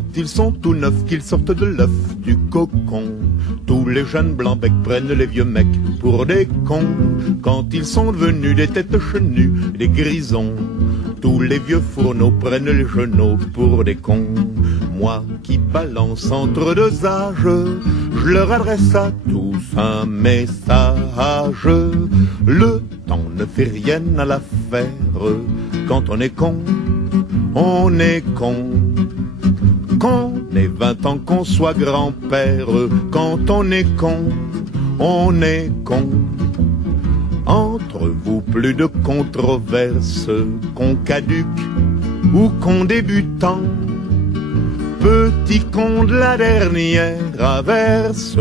Quand ils sont tout neufs, qu'ils sortent de l'œuf du cocon, tous les jeunes blancs-becs prennent les vieux mecs pour des cons. Quand ils sont devenus des têtes chenues, des grisons, tous les vieux fourneaux prennent les genoux pour des cons. Moi qui balance entre deux âges, je leur adresse à tous un message. Le temps ne fait rien à l'affaire. Quand on est con, on est con. Qu'on ait 20 ans, qu'on soit grand-père, quand on est con, on est con. Entre vous, plus de controverses, qu'on caduque ou qu'on débutant. Petit con de la dernière averse,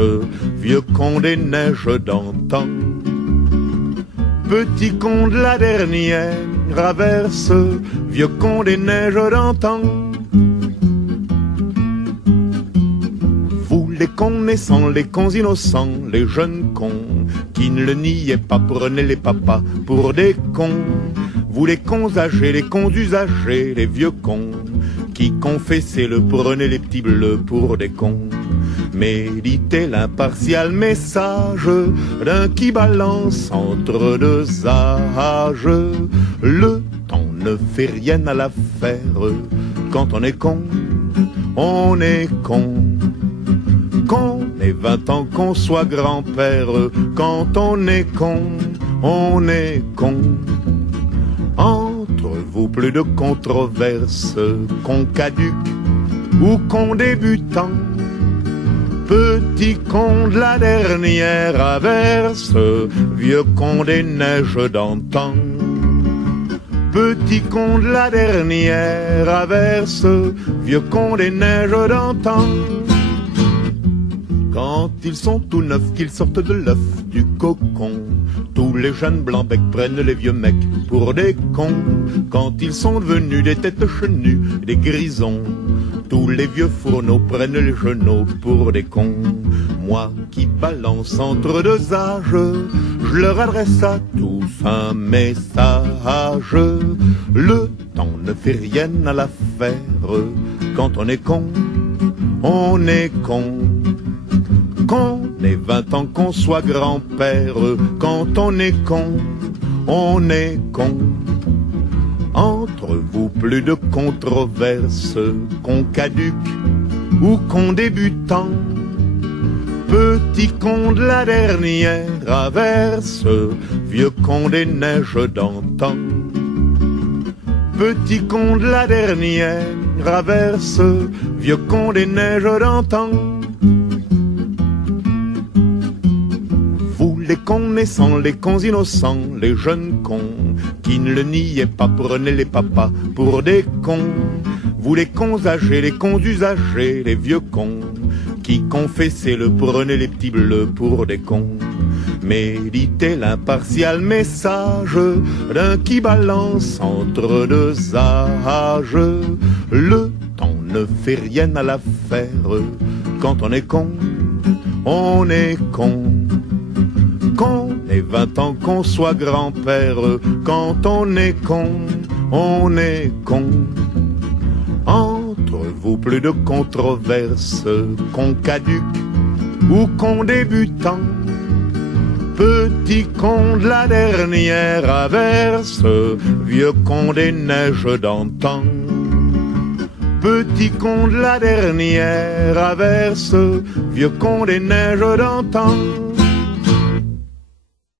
vieux con des neiges d'antan. Petit con de la dernière averse, vieux con des neiges d'antan. Les cons naissants, les cons innocents, les jeunes cons qui ne le niaient pas, prenez les papas pour des cons. Vous les cons âgés, les cons usagés, les vieux cons qui confessaient le prenez les petits bleus pour des cons. Méditez l'impartial message d'un qui balance entre deux âges. Le temps ne fait rien à l'affaire. Quand on est con, on est con. Qu'on ait 20 ans, qu'on soit grand-père, quand on est con, on est con. Entre vous, plus de controverses, qu'on caduque ou qu'on débutant. Petit con de la dernière averse, vieux con des neiges d'antan. Petit con de la dernière averse, vieux con des neiges d'antan. Quand ils sont tout neufs, qu'ils sortent de l'œuf du cocon, tous les jeunes blancs-becs prennent les vieux mecs pour des cons. Quand ils sont devenus des têtes chenues, des grisons, tous les vieux fourneaux prennent les genoux pour des cons. Moi qui balance entre deux âges, je leur adresse à tous un message. Le temps ne fait rien à l'affaire. Quand on est con, on est con. Qu'on ait 20 ans, qu'on soit grand-père, quand on est con, on est con. Entre vous, plus de controverses, qu'on caduque ou qu'on débutant. Petit con de la dernière averse, vieux con des neiges d'antan. Petit con de la dernière averse, vieux con des neiges d'antan. Les cons naissants, les cons innocents, les jeunes cons qui ne le niaient pas, prenez les papas pour des cons. Vous les cons âgés, les cons usagés, les vieux cons qui confessaient le prenez les petits bleus pour des cons. Méditez l'impartial message d'un qui balance entre deux âges. Le temps ne fait rien à l'affaire. Quand on est con, on est con. Qu'on ait 20 ans, qu'on soit grand-père, quand on est con, on est con. Entre vous, plus de controverses, qu'on caduque ou qu'on débutant. Petit con de la dernière averse, vieux con des neiges d'antan. Petit con de la dernière averse, vieux con des neiges d'antan.